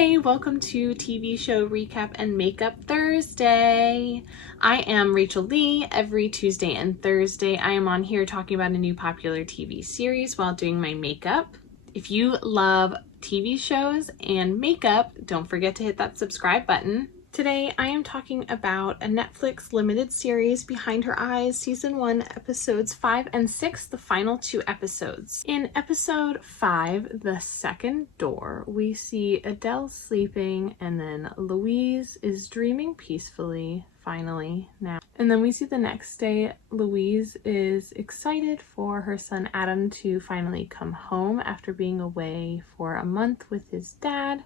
Hey, welcome to TV show recap and makeup Thursday. I am Rachel Lee. Every Tuesday and Thursday I am on here talking about a new popular TV series while doing my makeup. If you love TV shows and makeup, don't forget to hit that subscribe button. Today I am talking about a Netflix limited series, Behind Her Eyes, Season 1, Episodes 5 and 6, the final 2 episodes. In Episode 5, The Second Door, we see Adele sleeping and then Louise is dreaming peacefully, finally, now. And then we see the next day, Louise is excited for her son Adam to finally come home after being away for a month with his dad.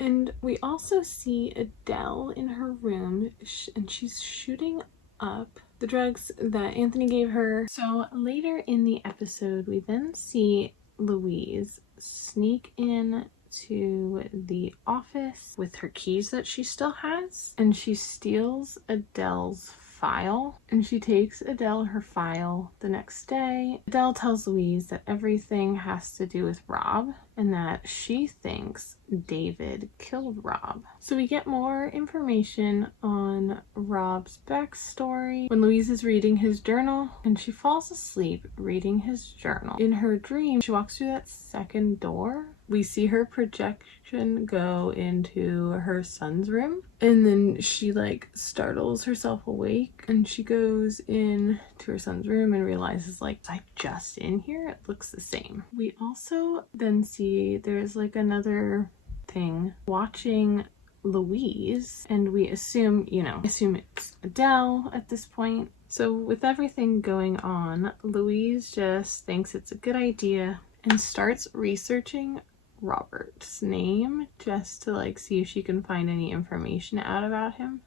And we also see Adele in her room, and she's shooting up the drugs that Anthony gave her. So later in the episode, we then see Louise sneak in to the office with her keys that she still has, and she steals Adele's file, and she takes Adele her file the next day. Adele tells Louise that everything has to do with Rob and that she thinks David killed Rob. So we get more information on Rob's backstory when Louise is reading his journal, and she falls asleep reading his journal. In her dream, she walks through that second door. We see her projection go into her son's room, and then she startles herself awake, and she goes in to her son's room and realizes was I just in here? It looks the same. We also then see there's another thing watching Louise, and we assume it's Adele at this point. So with everything going on, Louise just thinks it's a good idea and starts researching Robert's name just to see if she can find any information out about him.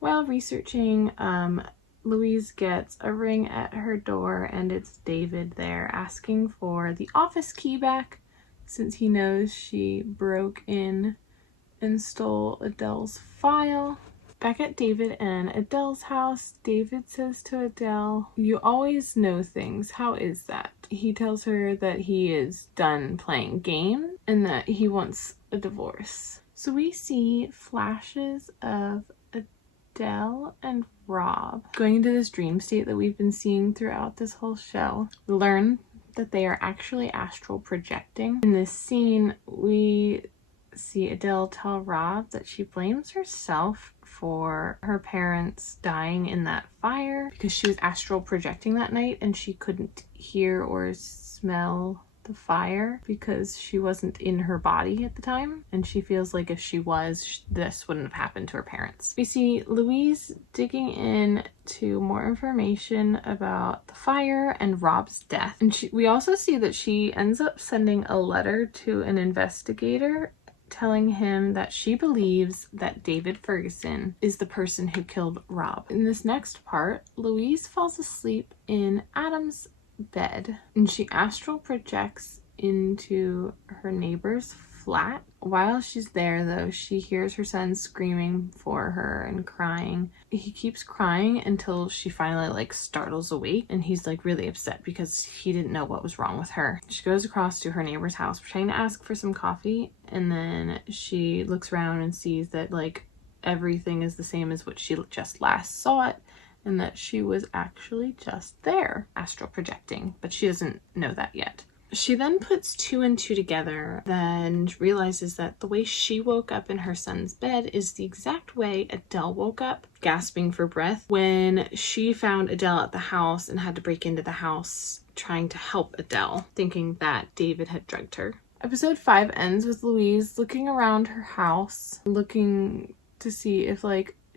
While researching, Louise gets a ring at her door, and it's David there asking for the office key back since he knows she broke in and stole Adele's file. Back at David and Adele's house, David says to Adele, "You always know things. How is that?" He tells her that he is done playing games and that he wants a divorce. So we see flashes of Adele and Rob going into this dream state that we've been seeing throughout this whole show. We learn that they are actually astral projecting. In this scene, we see Adele tell Rob that she blames herself for her parents dying in that fire because she was astral projecting that night and she couldn't hear or smell the fire because she wasn't in her body at the time, and she feels like if she was, this wouldn't have happened to her parents. We see Louise digging in to more information about the fire and Rob's death, and we also see that she ends up sending a letter to an investigator telling him that she believes that David Ferguson is the person who killed Rob. In this next part, Louise falls asleep in Adam's bed, and she astral projects into her neighbor's flat. While she's there, though, she hears her son screaming for her and crying. He keeps crying until she finally startles awake, and he's really upset because he didn't know what was wrong with her. She goes across to her neighbor's house trying to ask for some coffee, and then she looks around and sees that everything is the same as what she just last saw it, and that she was actually just there astral projecting, but she doesn't know that yet. She then puts 2 and 2 together, then realizes that the way she woke up in her son's bed is the exact way Adele woke up, gasping for breath, when she found Adele at the house and had to break into the house trying to help Adele, thinking that David had drugged her. Episode 5 ends with Louise looking around her house, looking to see if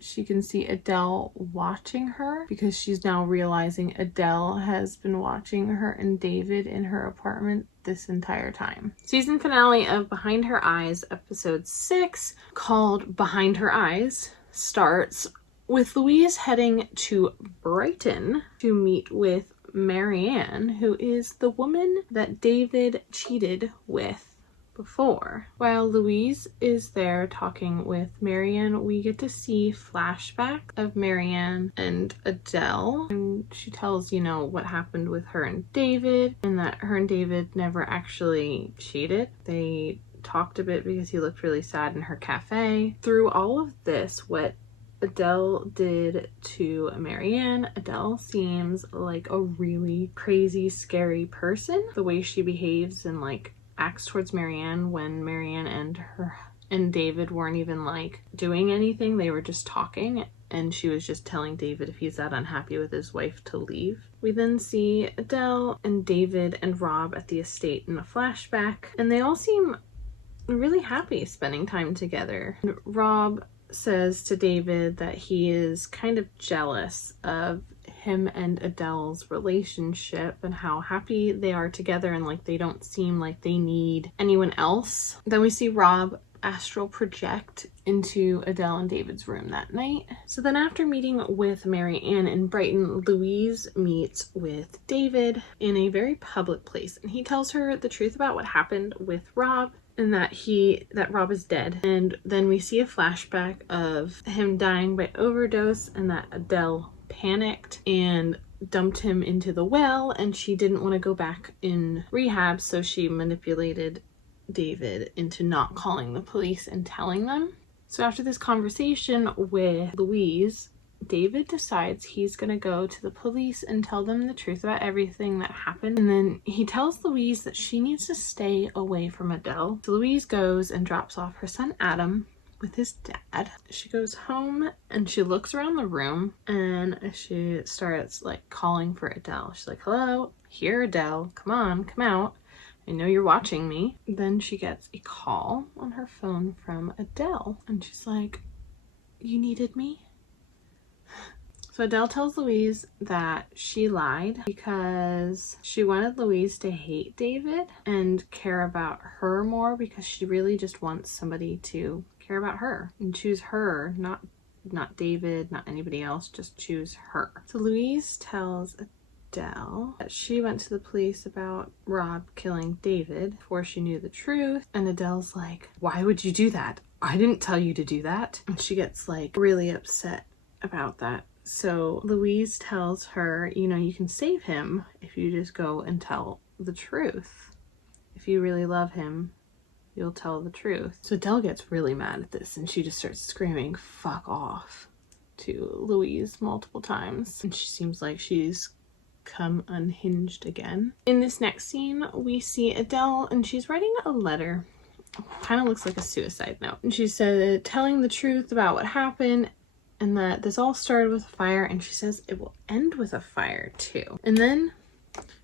she can see Adele watching her, because she's now realizing Adele has been watching her and David in her apartment this entire time. Season finale of Behind Her Eyes, episode 6, called Behind Her Eyes, starts with Louise heading to Brighton to meet with Marianne, who is the woman that David cheated with before. While Louise is there talking with Marianne, we get to see flashback of Marianne and Adele, and she tells what happened with her and David, and that her and David never actually cheated. They talked a bit because he looked really sad in her cafe. Through all of this, what Adele did to Marianne, Adele seems like a really crazy, scary person. The way she behaves and like acts towards Marianne when Marianne and David weren't even like doing anything, they were just talking, and she was just telling David if he's that unhappy with his wife to leave. We then see Adele and David and Rob at the estate in a flashback, and they all seem really happy spending time together. And Rob says to David that he is kind of jealous of him and Adele's relationship and how happy they are together, and like they don't seem like they need anyone else. Then we see Rob astral project into Adele and David's room that night. So then after meeting with Marianne in Brighton, Louise meets with David in a very public place, and he tells her the truth about what happened with Rob, and that Rob is dead. And then we see a flashback of him dying by overdose, and that Adele panicked and dumped him into the well, and she didn't want to go back in rehab, so she manipulated David into not calling the police and telling them. So after this conversation with Louise, David decides he's gonna go to the police and tell them the truth about everything that happened. And then he tells Louise that she needs to stay away from Adele. So Louise goes and drops off her son Adam with his dad. She goes home and she looks around the room and she starts like calling for Adele. She's like, hello, here Adele, come on, come out. I know you're watching me. Then she gets a call on her phone from Adele, and she's like, you needed me? So Adele tells Louise that she lied because she wanted Louise to hate David and care about her more, because she really just wants somebody to care about her and choose her, not David, not anybody else, just choose her. So Louise tells Adele that she went to the police about Rob killing David before she knew the truth, and Adele's like, why would you do that? I didn't tell you to do that. And she gets like really upset about that. So Louise tells her, you know, you can save him if you just go and tell the truth. If you really love him, you'll tell the truth. So Adele gets really mad at this, and she just starts screaming, fuck off, to Louise multiple times. And she seems like she's come unhinged again. In this next scene, we see Adele, and she's writing a letter. Kind of looks like a suicide note. And she said, telling the truth about what happened, and that this all started with a fire, and she says it will end with a fire too. And then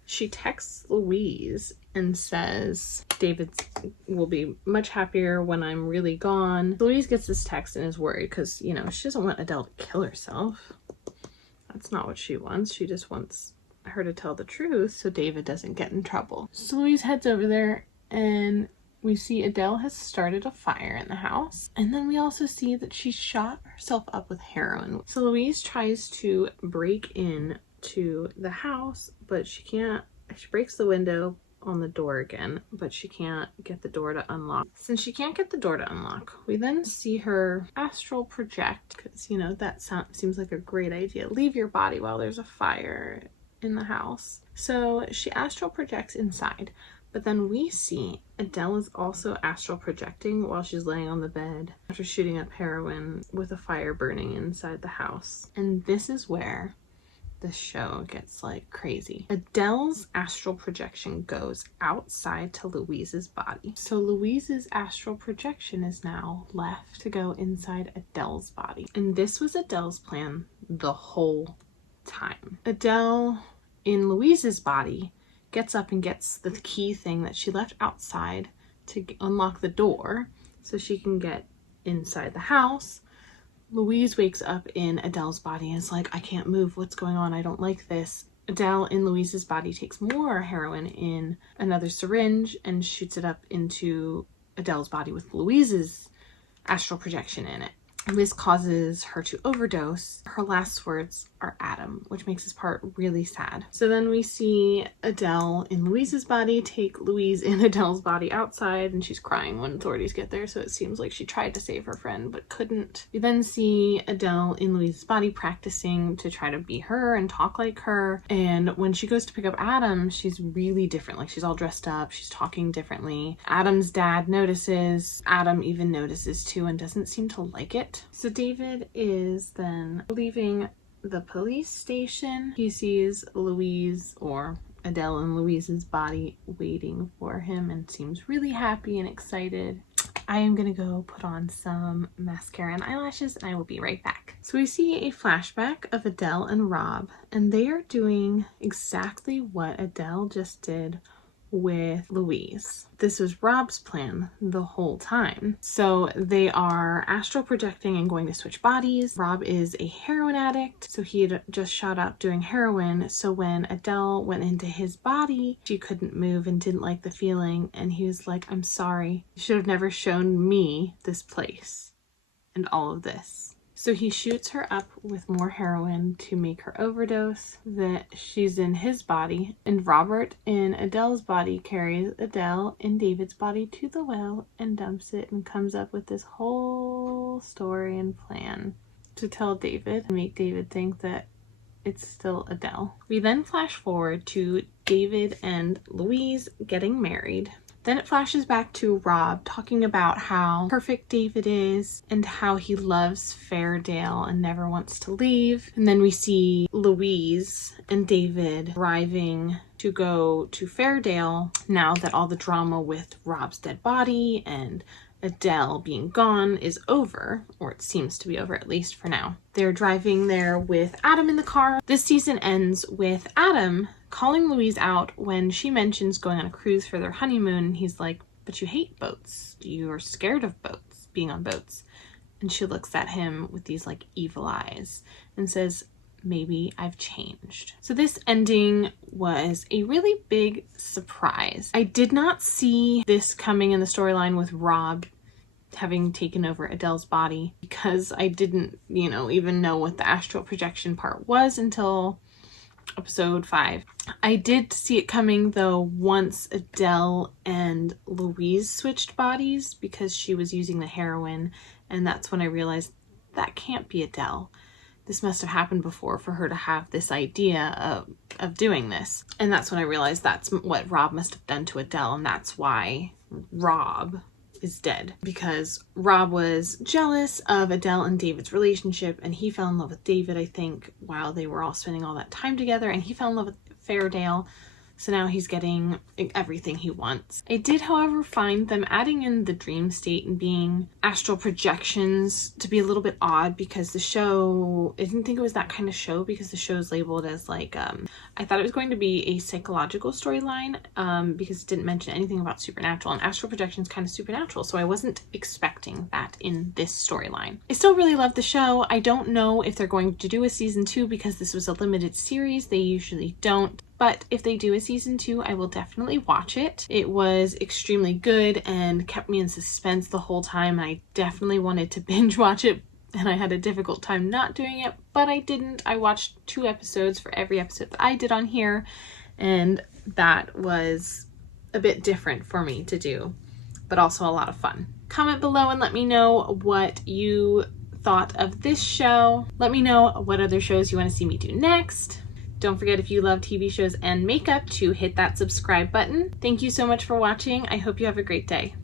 she texts Louise and says, David will be much happier when I'm really gone. Louise gets this text and is worried because, you know, she doesn't want Adele to kill herself. That's not what she wants. She just wants her to tell the truth so David doesn't get in trouble. So Louise heads over there, and we see Adele has started a fire in the house. And then we also see that she shot herself up with heroin. So Louise tries to break in to the house, but she can't. She breaks the window on the door again, but she can't get the door to unlock. Since she can't get the door to unlock, we then see her astral project, because, you know, that seems like a great idea. Leave your body while there's a fire in the house. So she astral projects inside, but then we see Adele is also astral projecting while she's laying on the bed after shooting up heroin with a fire burning inside the house. And this is where the show gets like crazy. Adele's astral projection goes outside to Louise's body. So Louise's astral projection is now left to go inside Adele's body. And this was Adele's plan the whole time. Adele in Louise's body gets up and gets the key thing that she left outside to unlock the door so she can get inside the house. Louise wakes up in Adele's body and is like, I can't move. What's going on? I don't like this. Adele in Louise's body takes more heroin in another syringe and shoots it up into Adele's body with Louise's astral projection in it. This causes her to overdose. Her last words are Adam, which makes this part really sad. So then we see Adele in Louise's body take Louise in Adele's body outside, and she's crying when authorities get there, so it seems like she tried to save her friend but couldn't. We then see Adele in Louise's body practicing to try to be her and talk like her, and when she goes to pick up Adam, she's really different. Like, she's all dressed up, she's talking differently. Adam's dad notices, Adam even notices too, and doesn't seem to like it. So David is then leaving the police station. He sees Louise, or Adele in Louise's body, waiting for him and seems really happy and excited. I am gonna go put on some mascara and eyelashes, and I will be right back. So we see a flashback of Adele and Rob, and they are doing exactly what Adele just did with Louise. This was Rob's plan the whole time. So they are astral projecting and going to switch bodies. Rob is a heroin addict, so he had just shot up doing heroin. So when Adele went into his body, she couldn't move and didn't like the feeling, and he was like, I'm sorry, you should have never shown me this place and all of this. So he shoots her up with more heroin to make her overdose. That she's in his body, and Robert in Adele's body carries Adele in David's body to the well and dumps it, and comes up with this whole story and plan to tell David and make David think that it's still Adele. We then flash forward to David and Louise getting married. Then it flashes back to Rob talking about how perfect David is and how he loves Fairdale and never wants to leave. And then we see Louise and David arriving to go to Fairdale now that all the drama with Rob's dead body and Adele being gone is over, or it seems to be over, at least for now. They're driving there with Adam in the car. This season ends with Adam calling Louise out when she mentions going on a cruise for their honeymoon. He's like, but you hate boats. You're scared of boats, being on boats. And she looks at him with these like evil eyes and says, maybe I've changed. So this ending was a really big surprise. I did not see this coming in the storyline with Rob having taken over Adele's body, because I didn't, even know what the astral projection part was until episode 5. I did see it coming though once Adele and Louise switched bodies, because she was using the heroin, and that's when I realized that can't be Adele. This must have happened before for her to have this idea of doing this. And that's when I realized that's what Rob must have done to Adele, and that's why Rob is dead, because Rob was jealous of Adele and David's relationship, and he fell in love with David, I think, while they were all spending all that time together, and he fell in love with Fairdale. So now he's getting everything he wants. I did, however, find them adding in the dream state and being astral projections to be a little bit odd, because the show, I didn't think it was that kind of show, because the show is labeled as like, I thought it was going to be a psychological storyline, because it didn't mention anything about supernatural, and astral projection is kind of supernatural, so I wasn't expecting that in this storyline. I still really love the show. I don't know if they're going to do a season 2, because this was a limited series. They usually don't. But if they do a season 2, I will definitely watch it. It was extremely good and kept me in suspense the whole time. I definitely wanted to binge watch it, and I had a difficult time not doing it, but I didn't. I watched 2 episodes for every episode that I did on here, and that was a bit different for me to do, but also a lot of fun. Comment below and let me know what you thought of this show. Let me know what other shows you want to see me do next. Don't forget, if you love TV shows and makeup, to hit that subscribe button. Thank you so much for watching. I hope you have a great day.